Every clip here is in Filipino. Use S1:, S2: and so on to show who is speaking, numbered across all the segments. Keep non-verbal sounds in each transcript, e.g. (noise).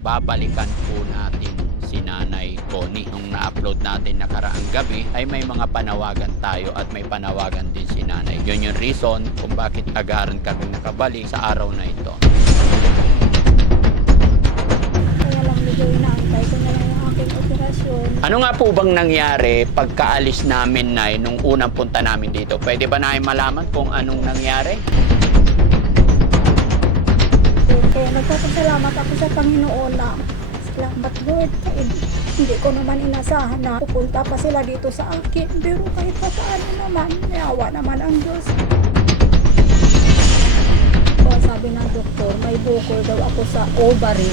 S1: babalikan po natin si Nanay Connie. Nung na-upload natin nakaraang gabi ay may mga panawagan tayo at may panawagan din si Nanay. Yun yung reason kung bakit agaran kami nakabalik sa araw na ito.
S2: Kaya lang medyo inaantay ko na lang yung aking operasyon.
S1: Ano nga po bang nangyari pagkaalis namin na nung unang punta namin dito? Pwede ba namin malaman kung anong nangyari?
S2: Nagpapasalamat ako sa Panginoon na salamat Lord. Eh, hindi ko naman inasahan na pupunta pa sila dito sa akin. Pero kahit pa paano naman, nayawa naman ang Diyos. Kaya sabi ng doktor, may bukol daw ako sa ovary.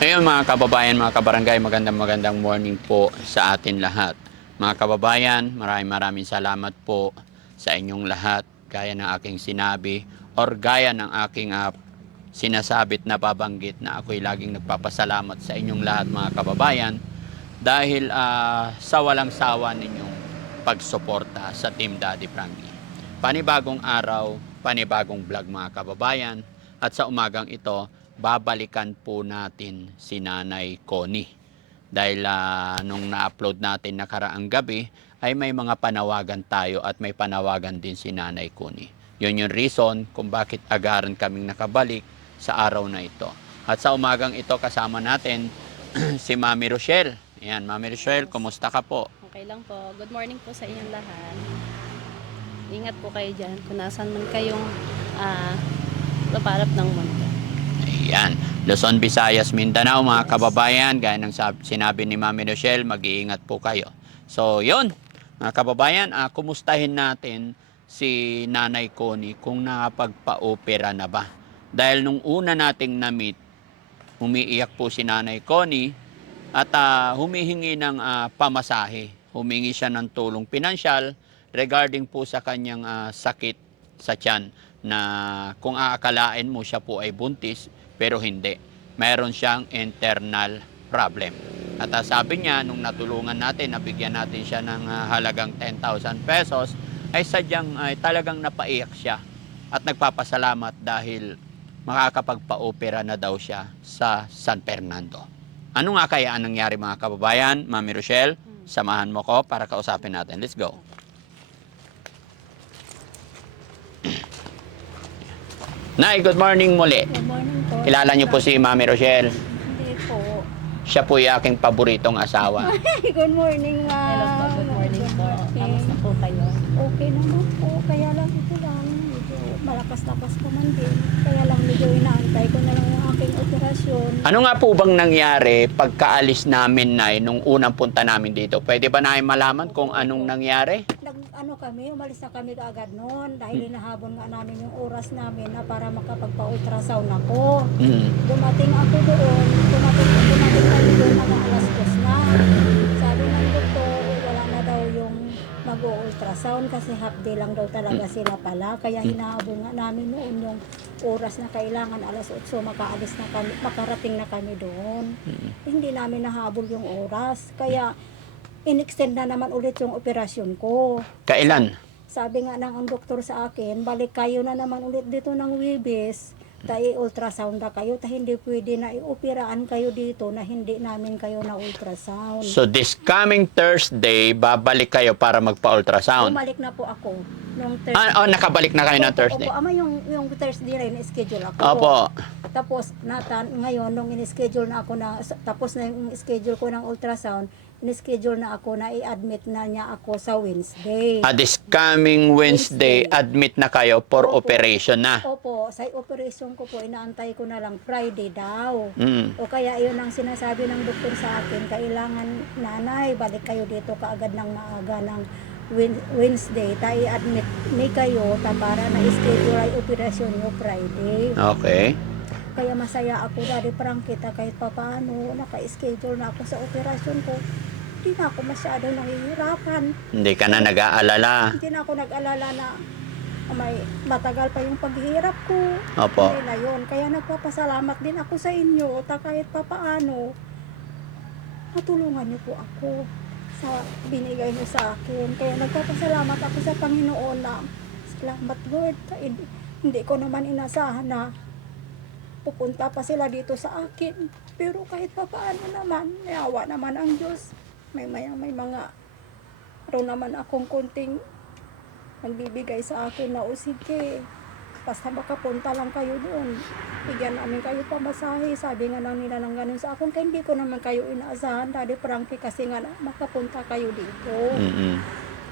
S1: Ngayon mga kababayan, mga kabarangay, magandang magandang morning po sa atin lahat. Mga kababayan, maraming maraming salamat po sa inyong lahat. Gaya ng aking sinabi or gaya ng aking ah, sinasabit na babanggit na ako'y laging nagpapasalamat sa inyong lahat mga kababayan dahil ah, sa walang sawa ninyong pagsuporta sa Team Daddy Frankie. Panibagong araw, panibagong vlog mga kababayan at sa umagang ito, babalikan po natin si Nanay Connie. Dahil ah, nung na-upload natin nakaraang gabi, ay may mga panawagan tayo at may panawagan din si Nanay Connie. Yun yung reason kung bakit agaran kaming nakabalik sa araw na ito. At sa umagang ito kasama natin (clears throat) si Mami Rochelle. Ayan, Mami Rochelle, kumusta ka po?
S3: Okay lang po. Good morning po sa inyong lahat. Ingat po kayo dyan kung nasan man kayong ah, laparap ng mundo.
S1: Ayan. Luzon, Visayas, Mindanao, mga kababayan, gaya ng sinabi ni Mami Rochelle, mag-iingat po kayo. So, yon mga kababayan, ah, kumustahin natin si Nanay Connie kung nakapagpa-opera na ba. Dahil nung una nating na-meet, umiiyak po si Nanay Connie at ah, humihingi ng ah, pamasahe. Humingi siya ng tulong pinansyal regarding po sa kanyang ah, sakit sa tiyan na kung aakalain mo siya po ay buntis pero hindi. Mayroon siyang internal problem. At ah, sabi niya, nung natulungan natin, nabigyan natin siya ng ah, halagang 10,000 pesos, ay sadyang ay talagang napaiyak siya at nagpapasalamat dahil makakapagpa-opera na daw siya sa San Fernando. Ano nga kaya ang nangyari mga kababayan? Mami Rochelle, samahan mo ko para kausapin natin. Let's go. Nay, good morning muli.
S2: Good morning po.
S1: Kilala niyo po si Mami Rochelle.
S2: Hindi po.
S1: Siya po yung aking paboritong asawa. (laughs)
S2: Good morning, ma'am.
S3: Hello po. Good morning po. Kamusta po kayo?
S2: Okay naman po. Kaya lang ito lang. Malakas-lakas ko man din. Kaya lang medyo inaantay ko na lang yung aking operasyon.
S1: Ano nga po bang nangyari pagkaalis namin na nung unang punta namin dito? Pwede ba namin malaman kung anong nangyari?
S2: Ano kami, umalis na kami kaagad noon dahil hinahabol nga namin yung oras namin na para makapagpa-ultrasound ako.
S1: Mm.
S2: Dumating ako doon, dumating, dumating kami doon mga alas dos na. Sabi ng doktor, wala na daw yung mag-ultrasound kasi half day lang daw talaga sila pala. Kaya hinahabol nga namin noon yung oras na kailangan alas 8 makaalis na kami, makarating na kami doon.
S1: Mm.
S2: Hindi namin nahabol yung oras. Kaya in-extend na naman ulit yung operasyon ko.
S1: Kailan?
S2: Sabi nga ng ang doktor sa akin, balik kayo na naman ulit dito ng Wibis. Tayo ultrasound na kayo, ta hindi pwede na ioperahan kayo dito na hindi namin kayo na ultrasound.
S1: So this coming Thursday, babalik kayo para magpa-ultrasound.
S2: Bumalik na po ako nung Thursday.
S1: Ah, oh, nakabalik na kayo ng Thursday.
S2: Opo, ama yung, yung Thursday rin, schedule ako.
S1: Opo.
S2: Tapos, natan, ngayon, nung in-schedule na ako na, tapos na yung schedule ko ng ultrasound, in-schedule na ako na i-admit na niya ako sa Wednesday.
S1: Ah, this coming Wednesday,
S2: Wednesday.
S1: admit na kayo for
S2: Opo.
S1: operation na.
S2: Opo, sa operation ko po, inaantay ko na lang Friday daw.
S1: Mm.
S2: O kaya yun ang sinasabi ng doktor sa akin, kailangan nanay, balik kayo dito kaagad ng maaga ng Wed- Wednesday, tayo admit ni kayo ta para na schedule ay operasyon nyo Friday.
S1: Okay.
S2: Kaya masaya ako, Daddy Frankie, ta kahit papaano, naka-schedule na ako sa operasyon ko. Hindi na ako masyado nahihirapan.
S1: Hindi ka na nag-aalala.
S2: Hindi na ako nag-alala na may matagal pa yung paghihirap ko.
S1: Opo.
S2: Hindi na yun. Kaya nagpapasalamat din ako sa inyo. Ta kahit papaano, matulungan niyo po ako sa binigay niyo sa akin. Kaya nagpapasalamat ako sa Panginoon na salamat Lord. Hindi, hindi ko naman inasahan na pupunta pa sila dito sa akin. Pero kahit pa paano naman, nayawa naman ang Diyos. May, may, may mga, ro naman akong konting nagbibigay sa akin na, o sige, basta makapunta lang kayo doon. Bigyan namin kayo pamasahe. Sabi nga lang nila ng ganun sa akin, kaya hindi ko naman kayo inaasahan, Daddy Frankie, kasi nga makapunta kayo dito.
S1: Mm-mm.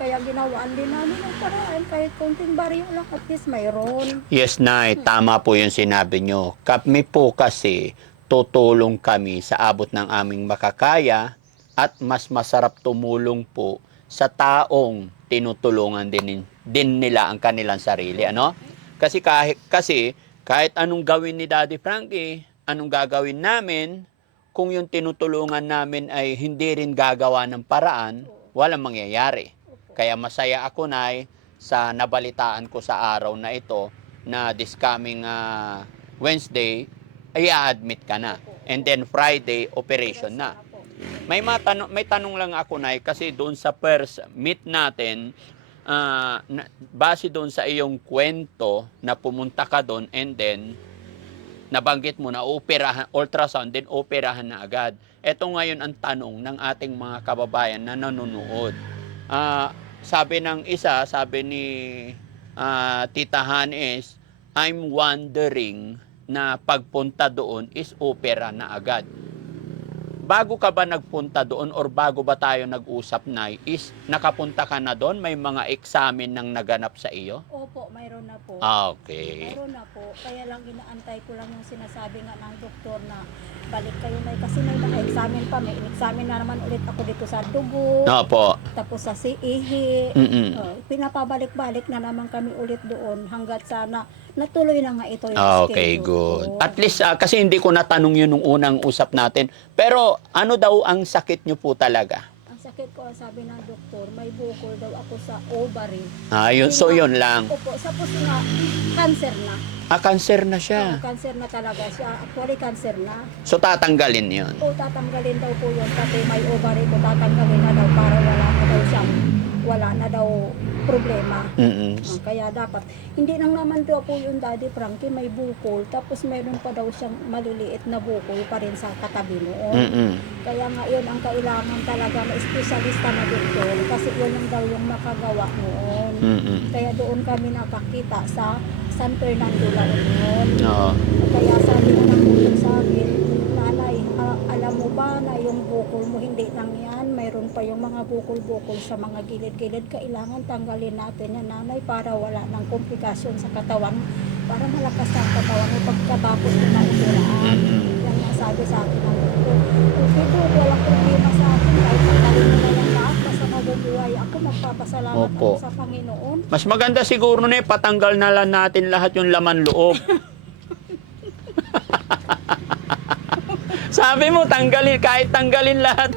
S2: Kaya ginawaan din namin ang paraan, kahit konting baryo lang, at least mayroon.
S1: Yes, Nay. Tama po yung sinabi nyo. Kami po kasi tutulong kami sa abot ng aming makakaya at mas masarap tumulong po sa taong tinutulungan din, din nila ang kanilang sarili. Ano? Kasi kahit, kasi kahit anong gawin ni Daddy Frankie, anong gagawin namin, kung yung tinutulungan namin ay hindi rin gagawa ng paraan, walang mangyayari. Kaya masaya ako na sa nabalitaan ko sa araw na ito na this coming ah, Wednesday ay admit ka na. And then Friday, operation na. May matanong, may tanong lang ako na kasi doon sa first meet natin, ah, na, base doon sa iyong kwento na pumunta ka doon and then nabanggit mo na operahan, ultrasound, then operahan na agad. Ito ngayon ang tanong ng ating mga kababayan na nanonood. Ah, sabi ng isa, sabi ni ah, Tita Han is, I'm wondering na pagpunta doon is opera na agad. Bago ka ba nagpunta doon or bago ba tayo nag-usap na is nakapunta ka na doon? May mga examen nang naganap sa iyo?
S2: Opo, mayroon na po.
S1: Ah, okay.
S2: Mayroon na po. Kaya lang inaantay ko lang yung sinasabi nga ng doktor na balik kayo may kasi may mga examen pa. May examen na naman ulit ako dito sa dugo,
S1: Opo.
S2: tapos sa siihi.
S1: Mm-mm.
S2: Oh, pinapabalik-balik na naman kami ulit doon hanggat sana natuloy na nga ito yung
S1: Ah, Okay,
S2: schedule
S1: good. At least, ah, kasi hindi ko natanong yun nung unang usap natin. Pero, ano daw ang sakit nyo po talaga?
S2: Ang sakit ko, sabi ng doktor, may bukol daw ako sa ovary.
S1: Ah, yun, so, yun lang.
S2: Opo, tapos nga, cancer na.
S1: Ah, cancer na
S2: Oh,
S1: siya.
S2: cancer na talaga siya. Actually, cancer na.
S1: So, tatanggalin yun.
S2: O tatanggalin daw po yun, pati may ovary ko tatanggalin na daw para wala na daw siyang, wala na daw problema.
S1: Mm-mm.
S2: Ah, kaya dapat, hindi lang naman daw po yung Daddy Frankie, may bukol, tapos meron pa daw siyang maliliit na bukol pa rin sa katabi noon.
S1: Mm-mm.
S2: Kaya nga yun ang kailangan talaga na espesyalista na doktor, kasi yun lang daw yung makagawa noon.
S1: Mm-mm.
S2: Kaya doon kami nakakita sa San Fernando La Union.
S1: Oo.
S2: Kaya sabi ko ng doktor sa akin, na yung bukol mo hindi lang yan, mayroon pa yung mga bukol-bukol sa mga gilid-gilid, kailangan tanggalin natin yan nanay para wala ng komplikasyon sa katawan, para malakas ang katawan mo pagkatapos mo na operahan.
S1: Mm-mm.
S2: Yan nga sabi sa akin ng doktor. Okay do, walang problema sa akin, kahit tanggalin mo na yung lahat, basta mabubuhay ako, magpapasalamat
S1: Opo.
S2: ako sa Panginoon.
S1: Mas maganda siguro na eh, patanggal na lang natin lahat yung laman loob. (laughs) Sabi mo, tanggalin, kahit tanggalin lahat.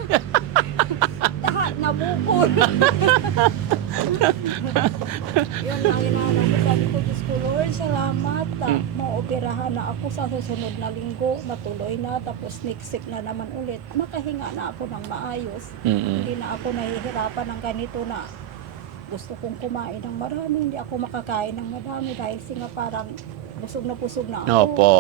S1: (laughs)
S2: lahat nabukol. (laughs) Yun lang inaanap ko. Sabi ko, Diyos ko, Lord, salamat. Ah,
S1: Mm.
S2: Maoperahan na ako sa susunod na linggo. Matuloy na. Tapos next week na naman ulit. Makahinga na ako ng maayos.
S1: Mm-mm.
S2: Hindi na ako nahihirapan ng ganito na gusto kong kumain ng marami. Hindi ako makakain ng marami dahil singa parang busog na busog na ako.
S1: Opo.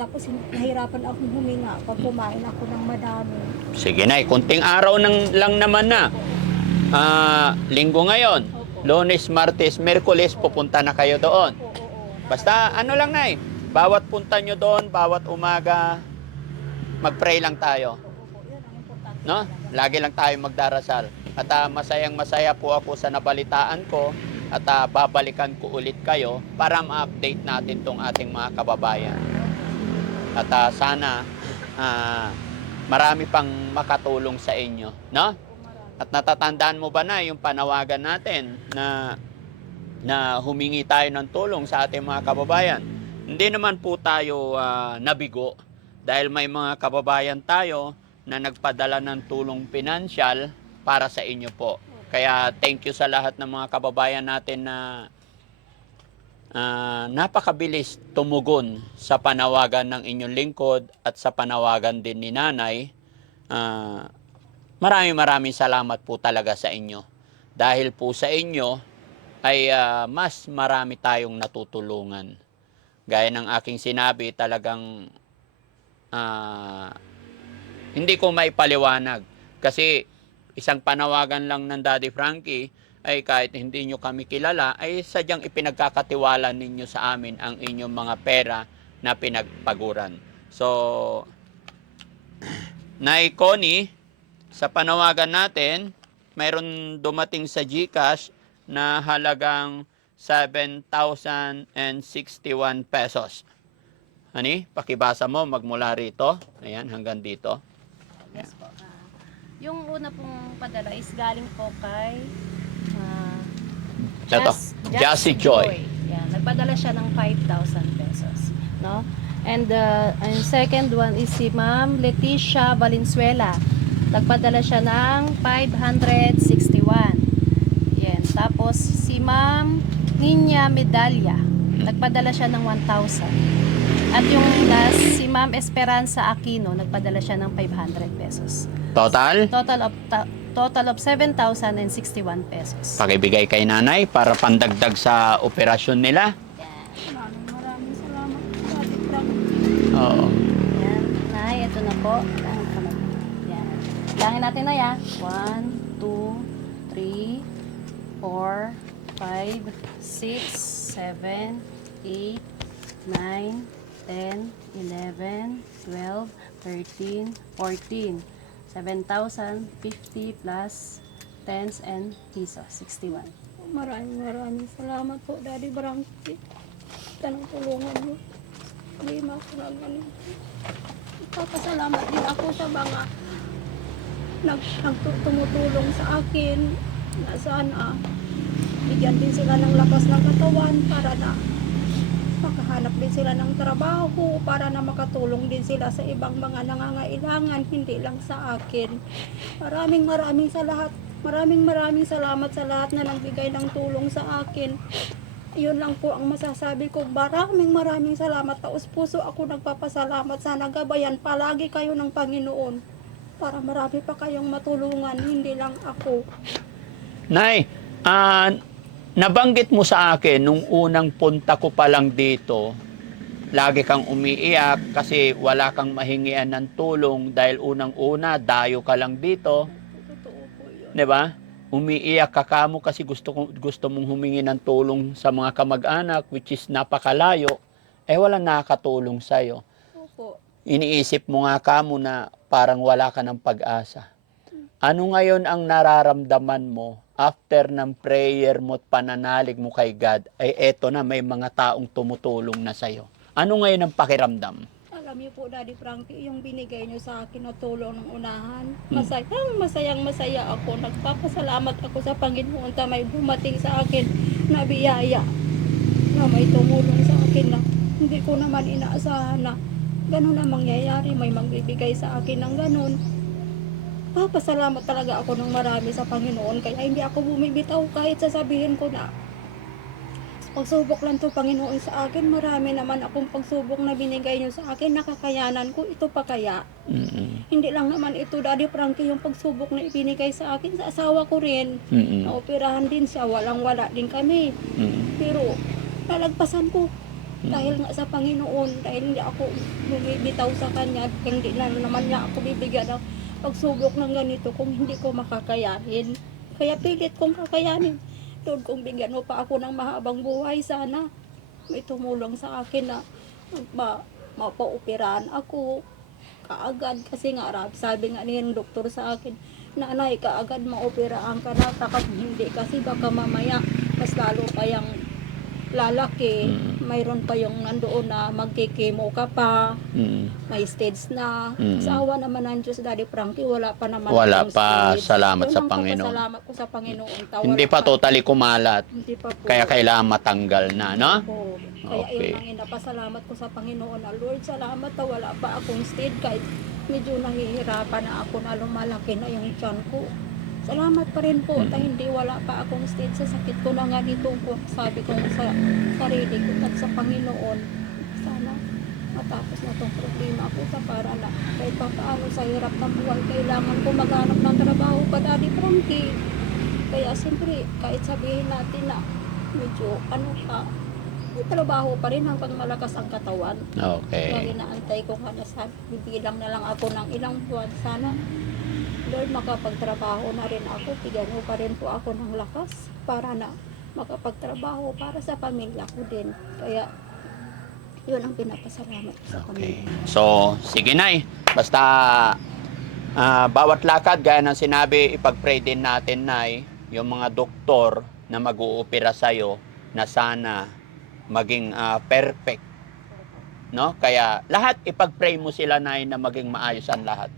S2: Tapos nahirapan akong huminga pag kumain ako ng madami.
S1: Sige na, kunting araw nang, lang naman na. Ah, linggo ngayon.
S2: Opo.
S1: Lunes, Martes, Merkules, pupunta na kayo doon.
S2: Oo, oo.
S1: Basta ano lang na bawat punta nyo doon, bawat umaga, mag-pray lang tayo.
S2: Opo, yun ang importante.
S1: No? Lagi lang tayo magdarasal. At ah, masayang masaya po ako sa nabalitaan ko at ah, babalikan ko ulit kayo para ma-update natin tong ating mga kababayan. At ah, sana ah, marami pang makatulong sa inyo, no? At natatandaan mo ba na yung panawagan natin na na humingi tayo ng tulong sa ating mga kababayan? Hindi naman po tayo ah, nabigo dahil may mga kababayan tayo na nagpadala ng tulong pinansyal para sa inyo po. Kaya thank you sa lahat ng mga kababayan natin na ah, napakabilis tumugon sa panawagan ng inyong lingkod at sa panawagan din ni nanay. Ah, Maraming maraming salamat po talaga sa inyo. Dahil po sa inyo, ay ah, mas marami tayong natutulungan. Gaya ng aking sinabi, talagang ah, hindi ko maipaliwanag. Kasi isang panawagan lang ng Daddy Frankie ay kahit hindi nyo kami kilala, ay sadyang ipinagkakatiwala ninyo sa amin ang inyong mga pera na pinagpaguran. So, Nay Connie, sa panawagan natin, mayroon dumating sa GCash na halagang 7,061 pesos. Hani, pakibasa mo magmula rito. Ayan, hanggang dito.
S3: Ah, yung una pong padala is galing po kay ah,
S1: Ito,
S3: Jas-
S1: Jassy Joy.
S3: Yan, nagpadala siya ng 5,000 pesos, no? And the and second one is si Ma'am Leticia Valenzuela. Nagpadala siya ng 561. Yan. Tapos si Ma'am Ninya Medalya. Nagpadala siya ng 1,000. At yung last, si Ma'am Esperanza Aquino, nagpadala siya ng 500 pesos.
S1: Total,
S3: Total of ta- total of 7,061 pesos.
S1: pakibigay kay nanay para pandagdag sa operasyon nila.
S2: Maraming maraming salamat Daddy Frank.
S1: Oo.
S3: Yan. Nay, ito na po. Lang kamay. Yan. Langin natin na yan. 1, 2, 3, 4, 5, 6, 7, 8, 9, 10, 11, 12, 13, 14. 7,050 plus tens and piso. 61.
S2: Maraming maraming salamat po Daddy Frankie. Tanong tulungan mo. Hindi ganito. Ipapasalamat din ako sa mga nag, nagtu- tumutulong sa akin na sana bigyan din sila ng lakas ng katawan para na makahanap din sila ng trabaho para na makatulong din sila sa ibang mga nangangailangan hindi lang sa akin. Maraming maraming sa lahat maraming maraming salamat sa lahat na nagbigay ng tulong sa akin. Yun lang po ang masasabi ko. Maraming maraming salamat. Taos puso ako nagpapasalamat. Sana gabayan palagi kayo ng Panginoon para marami pa kayong matulungan hindi lang ako.
S1: Nay, ah, nabanggit mo sa akin nung unang punta ko pa lang dito, lagi kang umiiyak kasi wala kang mahingian ng tulong dahil unang-una, dayo ka lang dito,
S2: totoo po yun
S1: 'di ba? Umiiyak ka kamo kasi gusto gusto mong humingi ng tulong sa mga kamag-anak which is napakalayo, eh wala nakakatulong sa
S2: Opo.
S1: Iniisip mo nga kamo na parang wala ka ng pag-asa. Ano ngayon ang nararamdaman mo after ng prayer mo at pananalig mo kay God? Ay eto na may mga taong tumutulong na sa'yo. Ano ngayon ang pakiramdam?
S2: Alam niyo po, Daddy Frankie, yung binigay niyo sa akin na tulong ng unahan,
S1: Hmm.
S2: masayang masayang masaya ako. Nagpapasalamat ako sa Panginoon na may dumating sa akin na biyaya na may tumulong sa akin na hindi ko naman inaasahan na ganun na mangyayari, may magbibigay sa akin ng ganun. Papasalamat talaga ako ng marami sa Panginoon kaya hindi ako bumibitaw kahit sasabihin ko na pagsubok lang to Panginoon sa akin, marami naman akong pagsubok na binigay niyo sa akin, nakakayanan ko, ito pa kaya.
S1: Mm-mm.
S2: Hindi lang naman ito, Daddy Frankie, yung pagsubok na ibinigay sa akin, sa asawa ko rin.
S1: Mm-mm.
S2: Naoperahan din siya, walang wala din kami.
S1: Mm-mm.
S2: Pero, nalagpasan ko. Dahil nga sa Panginoon, dahil hindi ako bumibitaw sa Kanya, hindi na naman niya ako bibigyan ng pagsubok ng ganito kung hindi ko makakayanin. Kaya pilit kong kakayanin. Doon kong bigyan mo pa ako ng mahabang buhay sana. May tumulong sa akin na ma mapaoperahan ako kaagad kasi nga rab sabi nga niya ng doktor sa akin nanay kaagad maoperahan ka na takot hindi kasi baka mamaya mas lalo pa yung lalaki
S1: Mm.
S2: mayroon pa yung nandoon na magkikimo ka pa
S1: Mm.
S2: may stage na
S1: Mm.
S2: sa awa naman ng Diyos Daddy Frankie wala pa naman
S1: Wala pa.
S2: stage.
S1: Salamat
S2: Yun
S1: sa
S2: ang
S1: Panginoon.
S2: papasalamat ko sa Panginoon Ta,
S1: Hindi
S2: wala
S1: pa totally kumalat.
S2: hindi pa po
S1: Kaya kailangan matanggal na, no?
S2: po. Kaya
S1: Okay.
S2: yun ang inapasalamat ko sa Panginoon na Lord, salamat na wala pa akong stage kahit medyo nahihirapan na ako na lumalaki na yung tiyan ko. Salamat pa rin po
S1: Mm.
S2: na hindi wala pa akong stage sa sakit ko na nga dito ko. Sabi ko sa sarili ko at sa Panginoon, sana matapos na tong problema ko sa para na kahit pa paano sa hirap ng buhay kailangan ko maghanap ng trabaho pa Daddy Frankie. Kaya siyempre, kahit sabihin natin na medyo ano ka, may trabaho pa rin hanggang malakas ang katawan.
S1: Okay.
S2: inaantay ko nga na sabi, bibilang na lang ako ng ilang buwan. Sana, Lord, makapagtrabaho na rin ako. Bigyan mo pa rin po ako ng lakas para na makapagtrabaho para sa pamilya ko din. Kaya, yun ang pinapasalamat ko sa
S1: Okay.
S2: pamilya.
S1: So, sige na Basta, ah, bawat lakad, gaya ng sinabi, ipag-pray din natin na yung mga doktor na mag-uupira sa'yo na sana maging ah, perfect. No? Kaya lahat ipag-pray mo sila na na maging maayos ang lahat.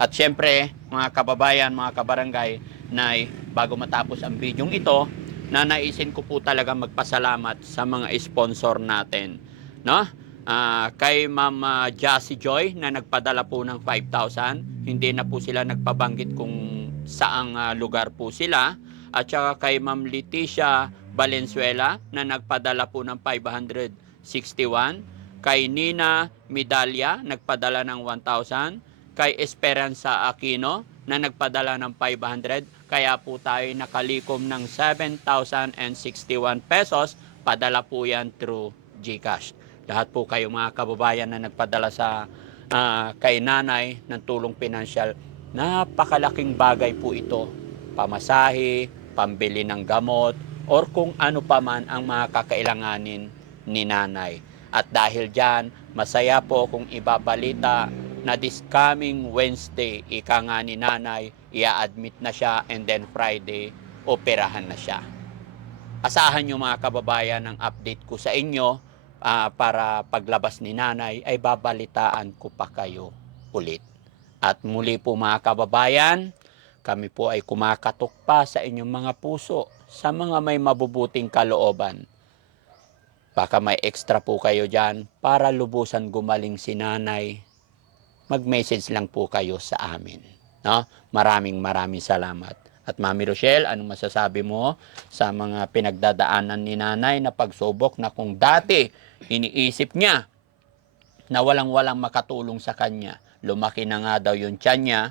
S1: At syempre, mga kababayan, mga kabarangay, na bago matapos ang video ito, na naisin ko po talaga magpasalamat sa mga sponsor natin. No? Ah, kay Ma'am ah, Jassy Joy na nagpadala po ng 5,000. Hindi na po sila nagpabanggit kung saang ah, lugar po sila. At saka kay Ma'am Leticia Valenzuela na nagpadala po ng 561. Kay Nina Medalya nagpadala ng 1,000 kay Esperanza Aquino na nagpadala ng 500. Kaya po tayo nakalikom ng 7,061 pesos. Padala po yan through GCash. Lahat po kayo mga kababayan na nagpadala sa ah, kay nanay ng tulong pinansyal. Napakalaking bagay po ito. Pamasahe, pambili ng gamot, or kung ano pa man ang mga kakailanganin ni nanay. At dahil dyan, masaya po kung ibabalita na this coming Wednesday, ika nga ni nanay, i-admit na siya and then Friday, operahan na siya. Asahan nyo mga kababayan ang update ko sa inyo ah, para paglabas ni nanay ay babalitaan ko pa kayo ulit. At muli po mga kababayan, kami po ay kumakatok pa sa inyong mga puso sa mga may mabubuting kalooban. Baka may extra po kayo dyan para lubusan gumaling si nanay. Mag-message lang po kayo sa amin. No? Maraming maraming salamat. At Mami Rochelle, anong masasabi mo sa mga pinagdadaanan ni nanay na pagsubok na kung dati iniisip niya na walang-walang makatulong sa kanya. Lumaki na nga daw yung tiyan niya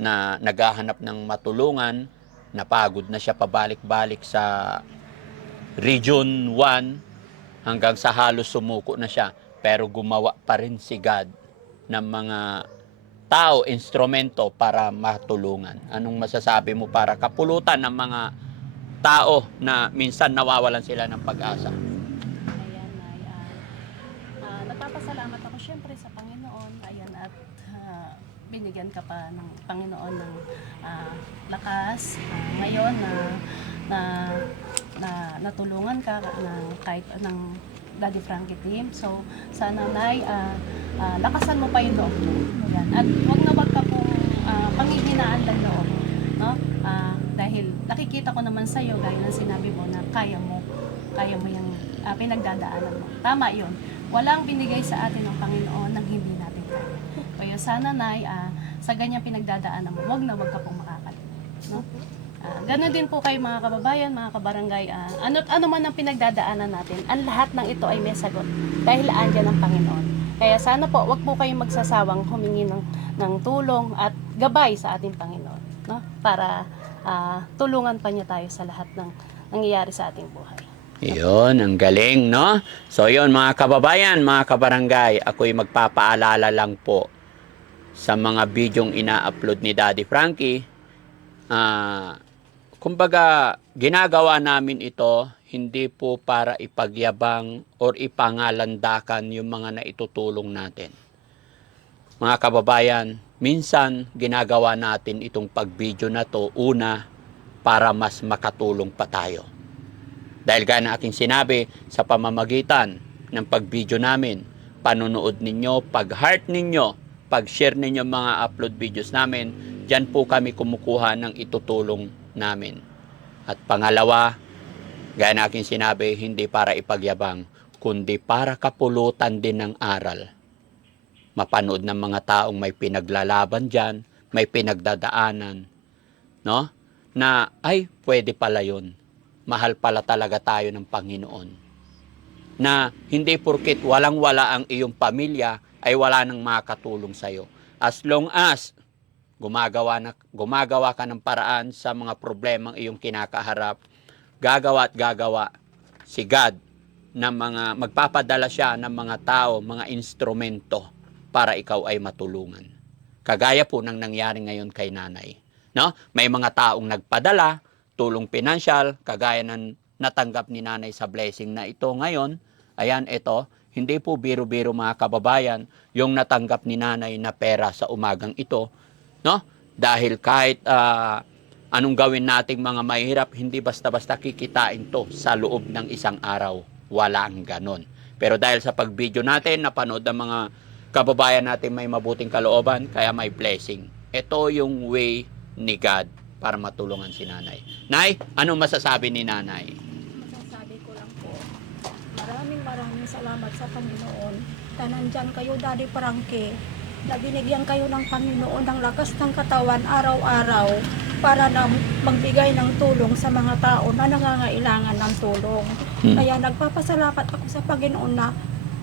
S1: na naghahanap ng matulungan, napagod na siya pabalik-balik sa Region 1 hanggang sa halos sumuko na siya. Pero gumawa pa rin si God ng mga tao, instrumento para matulungan. Anong masasabi mo para kapulutan ng mga tao na minsan nawawalan sila ng pag-asa?
S3: Ayan, ay, ah, ah, nagpapasalamat ako syempre sa Panginoon. Ayan, at ah, binigyan ka pa ng Panginoon ng ah, lakas. Ah, ngayon na na na natulungan ka ng kahit ng Daddy Frankie team. So, sana nay, ah, ah, lakasan mo pa yung loob mo. Ayan. At wag na wag ka pong ah, panghihinaan ng loob. No? Ah, dahil nakikita ko naman sa iyo, gaya ng sinabi mo, na kaya mo, kaya mo yung ah, pinagdadaanan mo. Tama yun. Walang binigay sa atin ng Panginoon ng hindi natin kaya. Kaya sana, Nay, ah, sa ganyang pinagdadaanan mo, wag na wag ka pong makakalimot. No? Ah, ganun din po kayo mga kababayan, mga kabarangay. ah, ano, ano man ang pinagdadaanan natin, ang lahat ng ito ay may sagot dahil andyan ng Panginoon. Kaya sana po, wag po kayong magsasawang humingi ng, ng tulong at gabay sa ating Panginoon. No? Para ah, tulungan pa niya tayo sa lahat ng nangyayari sa ating buhay.
S1: Yun, ang galing, no? So yun, mga kababayan, mga kabarangay, ako'y magpapaalala lang po sa mga bidyong ina-upload ni Daddy Frankie. Ah, kumbaga, ginagawa namin ito hindi po para ipagyabang or ipangalandakan yung mga naitutulong natin. Mga kababayan, minsan ginagawa natin itong pagbidyo na to una para mas makatulong pa tayo. Dahil gaya ng aking sinabi sa pamamagitan ng pagbidyo namin, panunood ninyo, pag-heart ninyo, pag-share ninyo mga upload videos namin, dyan po kami kumukuha ng itutulong namin. At pangalawa, gaya ng aking sinabi, hindi para ipagyabang, kundi para kapulutan din ng aral. Mapanood ng mga taong may pinaglalaban dyan, may pinagdadaanan, no? Na, ay, pwede pala yun mahal pala talaga tayo ng Panginoon. Na hindi porkit walang-wala ang iyong pamilya ay wala nang makatulong sa iyo. As long as gumagawa na gumagawa ka ng paraan sa mga problemang iyong kinakaharap, gagawa at gagawa si God ng mga magpapadala siya ng mga tao, mga instrumento para ikaw ay matulungan. Kagaya po ng nangyari ngayon kay nanay. No? May mga taong nagpadala, tulong pinansyal, kagaya ng natanggap ni nanay sa blessing na ito ngayon. Ayan, ito, hindi po biro-biro mga kababayan yung natanggap ni nanay na pera sa umagang ito. No? Dahil kahit ah, anong gawin nating mga mahirap, hindi basta-basta kikitain to sa loob ng isang araw. Wala ang ganon. Pero dahil sa pag-video natin, napanood ng mga kababayan natin may mabuting kalooban, kaya may blessing. Ito yung way ni God para matulungan si nanay. Nay, anong masasabi ni nanay?
S2: Masasabi ko lang po, maraming maraming salamat sa Panginoon. Na nandyan kayo, Daddy Frankie, na binigyan kayo ng Panginoon ng lakas ng katawan araw-araw para na magbigay ng tulong sa mga tao na nangangailangan ng tulong.
S1: Hmm.
S2: Kaya nagpapasalamat ako sa Panginoon na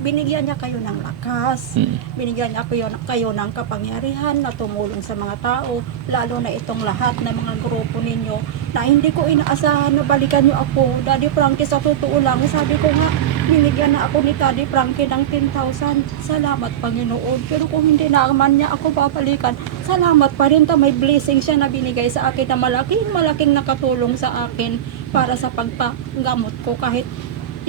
S2: binigyan niya kayo ng lakas.
S1: Hmm.
S2: Binigyan niya kayo, kayo ng kapangyarihan na tumulong sa mga tao, lalo na itong lahat ng mga grupo ninyo na hindi ko inaasahan na balikan niyo ako. Daddy Frankie, sa totoo lang, sabi ko nga, binigyan na ako ni Daddy Frankie ng 10,000. Salamat, Panginoon. Pero kung hindi naman niya ako babalikan, salamat pa rin ta may blessing siya na binigay sa akin na malaking malaking nakatulong sa akin para sa pagpagamot ko kahit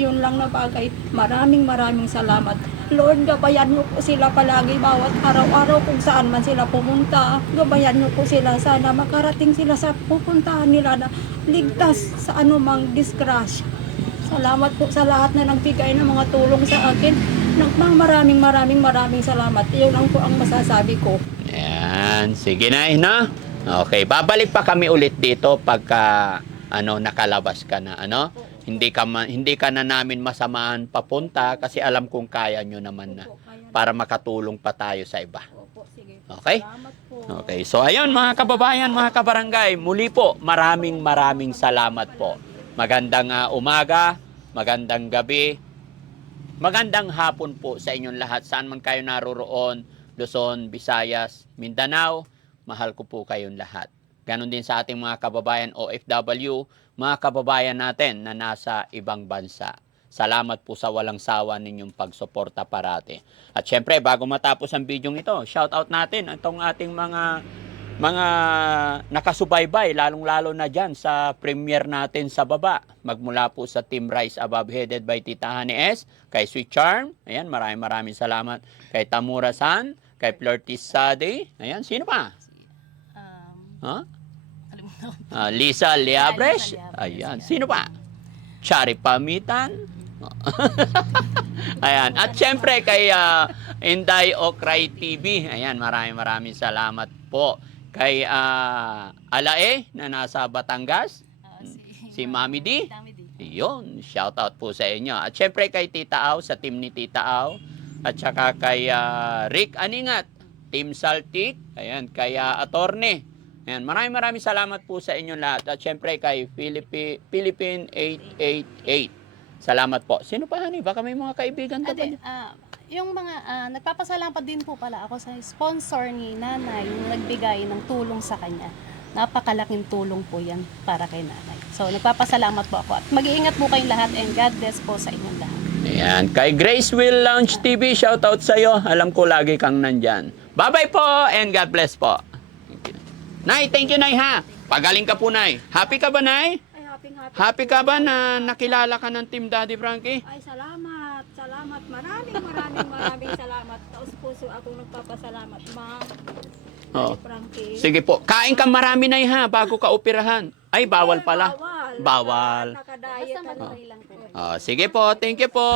S2: yun lang na bagay. Maraming maraming salamat. Lord, gabayan niyo po sila palagi bawat araw-araw kung saan man sila pumunta. Gabayan niyo po sila sana makarating sila sa pupuntahan nila na ligtas sa anumang disgrasya. Salamat po sa lahat na nagbigay ng mga tulong sa akin. Nang maraming maraming maraming salamat. Iyon lang po ang masasabi ko.
S1: Ayan, sige na, na. Okay, babalik pa kami ulit dito pagka ano nakalabas ka na, ano? Hindi ka ma- hindi ka na namin masamahan papunta kasi alam kong kaya nyo naman na
S2: Opo,
S1: para makatulong pa tayo sa iba.
S2: Opo, sige.
S1: Okay? Okay, so ayun mga kababayan, mga kabarangay, muli po, maraming maraming salamat po. Magandang ah, umaga, magandang gabi, magandang hapon po sa inyong lahat. Saan man kayo naroroon, Luzon, Visayas, Mindanao, mahal ko po kayong lahat. Ganon din sa ating mga kababayan OFW, mga kababayan natin na nasa ibang bansa. Salamat po sa walang sawa ninyong pagsuporta parati. At syempre, bago matapos ang video ito, shout out natin itong ating mga mga nakasubaybay, lalong-lalo na dyan sa premiere natin sa baba. Magmula po sa Team Rise Above headed by Tita Honey S, kay Sweet Charm, ayan, maraming maraming salamat. Kay Tamura San, kay Flirty Sade, ayan, sino pa?
S3: Um, ko.
S1: Ah, Lisa Liabres,
S3: Lisa Liabres,
S1: ayan,
S3: yan.
S1: sino pa? Chari Pamitan, (laughs) Ayan. At syempre kay ah, Inday Okray TV. Ayan, maraming maraming salamat po. Kay ah, Alae na nasa Batangas.
S3: Ah,
S1: Si Mami D.
S3: Dami di.
S1: Iyon, shout out po sa inyo. At syempre kay Tita Au, sa team ni Tita Au. At saka kay ah, Rick Aningat, Team Saltik. Ayan, kay ah, Atorne. Ayan, maraming maraming salamat po sa inyo lahat. At syempre kay Philippi, Philippine 888. Salamat po. Sino pa, honey? Baka may mga kaibigan ka pa
S3: Ade,
S1: dyan.
S3: Yung mga ah, nagpapasalamat din po pala ako sa sponsor ni nanay yung nagbigay ng tulong sa kanya. Napakalaking tulong po yan para kay nanay. So, nagpapasalamat po ako. At mag-iingat po kayong lahat and God bless po sa inyong lahat.
S1: Ayan, kay Grace Will Lounge TV, shout out sa iyo. Alam ko lagi kang nandyan. Bye-bye po and God bless po. Thank you. Nay, thank you, Nay, ha? Pagaling ka po, Nay. Happy ka ba, Nay?
S2: Ay, happy happy.
S1: Happy ka ba na nakilala ka ng Team Daddy Frankie?
S2: Ay. Salamat. Maraming maraming salamat. Taos puso akong nagpapasalamat, ma'am. Frankie.
S1: Sige po, kain ka marami, Nay, ha? Bago ka operahan. Ay, bawal pala.
S2: Bawal.
S1: Bawal.
S2: Naka- Nakadiet.
S3: Basta matuloy lang po.
S1: Oh, sige po, thank you po.